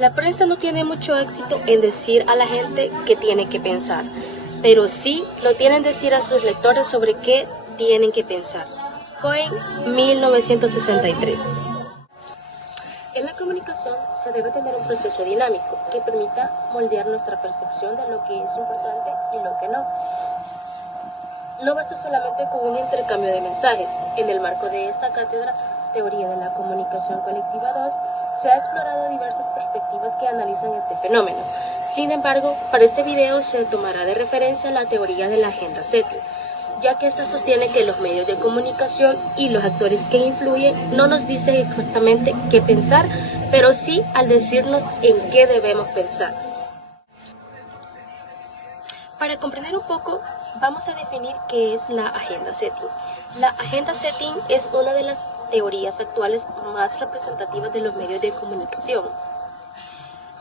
La prensa no tiene mucho éxito en decir a la gente qué tiene que pensar, pero sí lo tienen decir a sus lectores sobre qué tienen que pensar. Cohen, 1963. En la comunicación se debe tener un proceso dinámico que permita moldear nuestra percepción de lo que es importante y lo que no. No basta solamente con un intercambio de mensajes. En el marco de esta cátedra, Teoría de la Comunicación Colectiva 2, se ha explorado diversas perspectivas que analizan este fenómeno. Sin embargo, para este video se tomará de referencia la teoría de la agenda setting, ya que esta sostiene que los medios de comunicación y los actores que influyen no nos dicen exactamente qué pensar, pero sí al decirnos en qué debemos pensar. Para comprender un poco, vamos a definir qué es la agenda setting. La agenda setting es una de las teorías actuales más representativas de los medios de comunicación.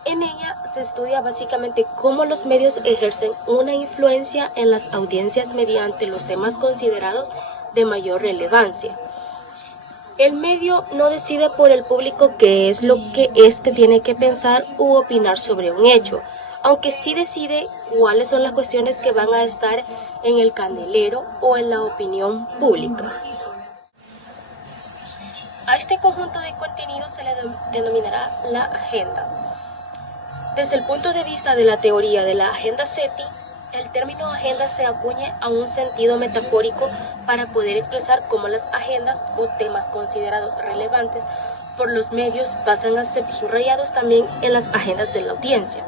En ella se estudia básicamente cómo los medios ejercen una influencia en las audiencias mediante los temas considerados de mayor relevancia. El medio no decide por el público qué es lo que éste tiene que pensar u opinar sobre un hecho, aunque sí decide cuáles son las cuestiones que van a estar en el candelero o en la opinión pública. A este conjunto de contenidos se le denominará la agenda. Desde el punto de vista de la teoría de la agenda setting, el término agenda se acuña a un sentido metafórico para poder expresar cómo las agendas o temas considerados relevantes por los medios pasan a ser subrayados también en las agendas de la audiencia.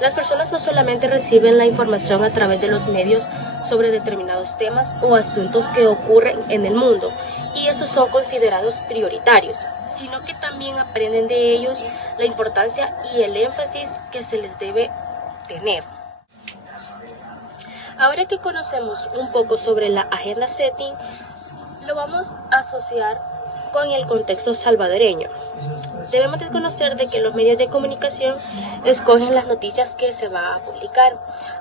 Las personas no solamente reciben la información a través de los medios sobre determinados temas o asuntos que ocurren en el mundo, y estos son considerados prioritarios, sino que también aprenden de ellos la importancia y el énfasis que se les debe tener. Ahora que conocemos un poco sobre la agenda setting, lo vamos a asociar con el contexto salvadoreño. Debemos de conocer de que los medios de comunicación escogen las noticias que se va a publicar,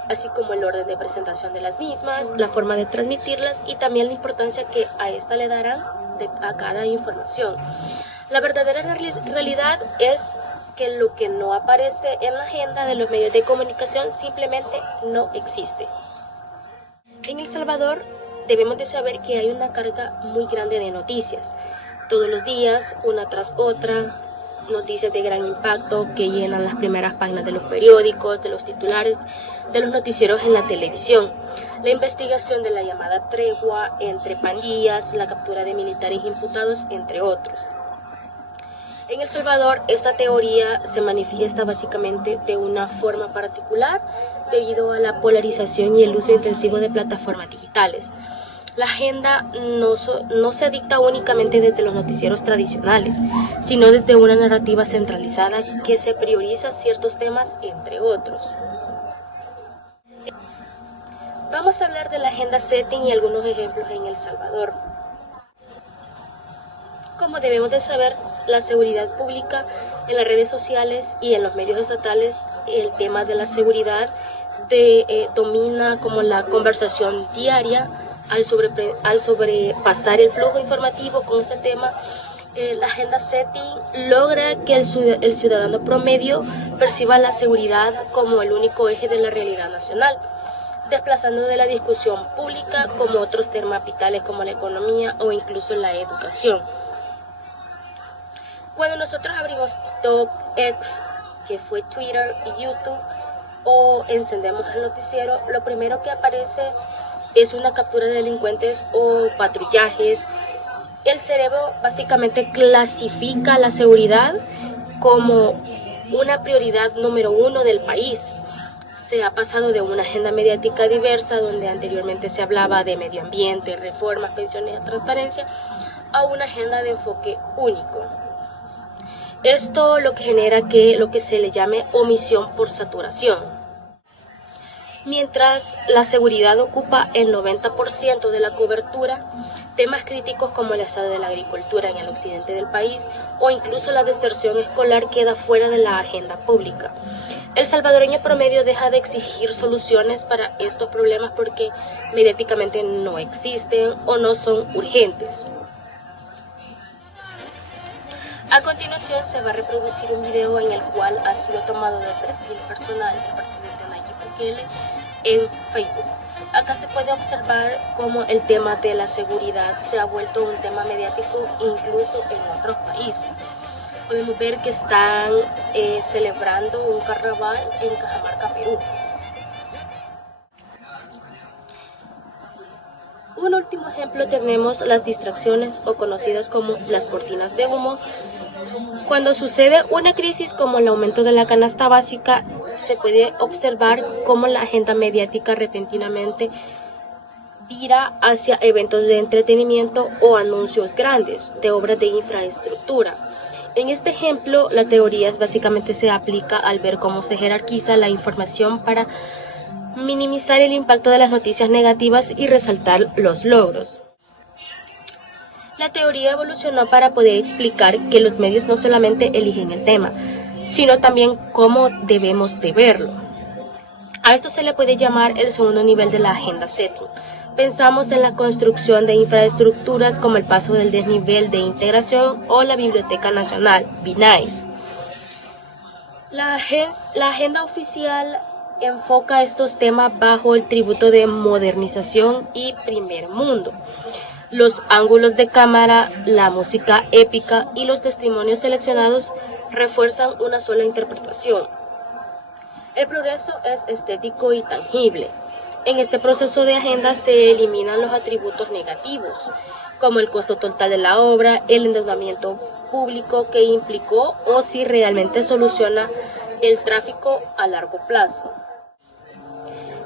así como el orden de presentación de las mismas, la forma de transmitirlas y también la importancia que a esta le darán a cada información. La verdadera realidad es que lo que no aparece en la agenda de los medios de comunicación simplemente no existe. En El Salvador debemos de saber que hay una carga muy grande de noticias. Todos los días, una tras otra, noticias de gran impacto que llenan las primeras páginas de los periódicos, de los titulares, de los noticieros en la televisión. La investigación de la llamada tregua entre pandillas, la captura de militares imputados, entre otros. En El Salvador, esta teoría se manifiesta básicamente de una forma particular debido a la polarización y el uso intensivo de plataformas digitales. La agenda no se dicta únicamente desde los noticieros tradicionales, sino desde una narrativa centralizada que se prioriza ciertos temas, entre otros. Vamos a hablar de la agenda setting y algunos ejemplos en El Salvador. Como debemos de saber, la seguridad pública en las redes sociales y en los medios estatales, el tema de la seguridad domina como la conversación diaria. Al sobrepasar el flujo informativo con este tema, la agenda setting logra que el ciudadano promedio perciba la seguridad como el único eje de la realidad nacional, desplazando de la discusión pública como otros temas vitales como la economía o incluso la educación. Cuando nosotros abrimos TikTok, X, que fue Twitter y YouTube, o encendemos el noticiero, lo primero que aparece es una captura de delincuentes o patrullajes. El cerebro básicamente clasifica la seguridad como una prioridad número uno del país. Se ha pasado de una agenda mediática diversa, donde anteriormente se hablaba de medio ambiente, reformas, pensiones y transparencia, a una agenda de enfoque único. Esto lo que genera lo que se le llame omisión por saturación. Mientras la seguridad ocupa el 90% de la cobertura, temas críticos como el estado de la agricultura en el occidente del país o incluso la deserción escolar queda fuera de la agenda pública. El salvadoreño promedio deja de exigir soluciones para estos problemas porque mediáticamente no existen o no son urgentes. A continuación se va a reproducir un video en el cual ha sido tomado del perfil personal del presidente Nayib Bukele en Facebook. Acá se puede observar cómo el tema de la seguridad se ha vuelto un tema mediático incluso en otros países. Podemos ver que están celebrando un carnaval en Cajamarca, Perú. Un último ejemplo tenemos las distracciones o conocidas como las cortinas de humo. Cuando sucede una crisis como el aumento de la canasta básica, se puede observar cómo la agenda mediática repentinamente vira hacia eventos de entretenimiento o anuncios grandes de obras de infraestructura. En este ejemplo, la teoría básicamente se aplica al ver cómo se jerarquiza la información para minimizar el impacto de las noticias negativas y resaltar los logros. La teoría evolucionó para poder explicar que los medios no solamente eligen el tema, sino también cómo debemos de verlo. A esto se le puede llamar el segundo nivel de la agenda setting. Pensamos en la construcción de infraestructuras como el paso del desnivel de integración o la Biblioteca Nacional, BNAIS. La agenda oficial enfoca estos temas bajo el tributo de modernización y primer mundo. Los ángulos de cámara, la música épica y los testimonios seleccionados refuerzan una sola interpretación. El progreso es estético y tangible. En este proceso de agenda se eliminan los atributos negativos, como el costo total de la obra, el endeudamiento público que implicó o si realmente soluciona el tráfico a largo plazo.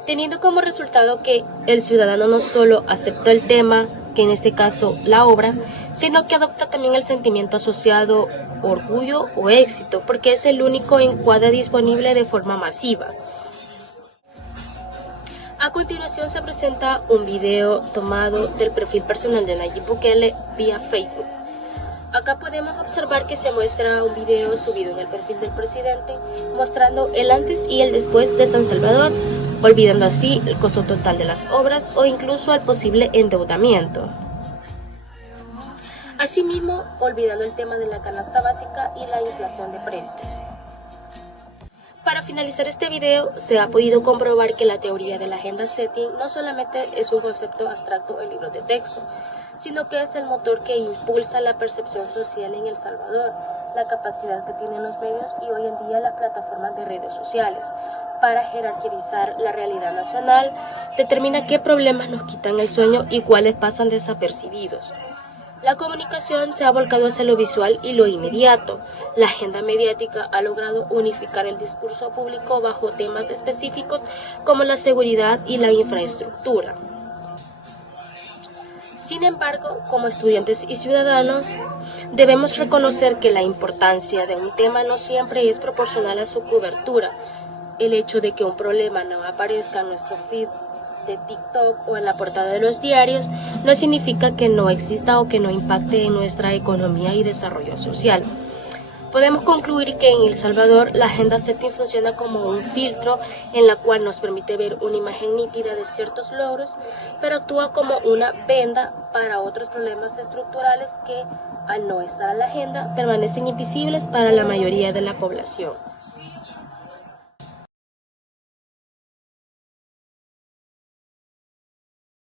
Teniendo como resultado que el ciudadano no solo acepta el tema, que en este caso la obra, sino que adopta también el sentimiento asociado, orgullo o éxito, porque es el único encuadre disponible de forma masiva. A continuación se presenta un video tomado del perfil personal de Nayib Bukele vía Facebook. Acá podemos observar que se muestra un video subido en el perfil del presidente mostrando el antes y el después de San Salvador, olvidando así el costo total de las obras o incluso el posible endeudamiento. Asimismo, olvidando el tema de la canasta básica y la inflación de precios. Para finalizar este video, se ha podido comprobar que la teoría de la agenda setting no solamente es un concepto abstracto en libros de texto, sino que es el motor que impulsa la percepción social en El Salvador, la capacidad que tienen los medios y hoy en día las plataformas de redes sociales para jerarquizar la realidad nacional, determina qué problemas nos quitan el sueño y cuáles pasan desapercibidos. La comunicación se ha volcado hacia lo visual y lo inmediato. La agenda mediática ha logrado unificar el discurso público bajo temas específicos como la seguridad y la infraestructura. Sin embargo, como estudiantes y ciudadanos, debemos reconocer que la importancia de un tema no siempre es proporcional a su cobertura. El hecho de que un problema no aparezca en nuestro feed de TikTok o en la portada de los diarios no significa que no exista o que no impacte en nuestra economía y desarrollo social. Podemos concluir que en El Salvador la agenda setting funciona como un filtro en la cual nos permite ver una imagen nítida de ciertos logros, pero actúa como una venda para otros problemas estructurales que, al no estar en la agenda, permanecen invisibles para la mayoría de la población.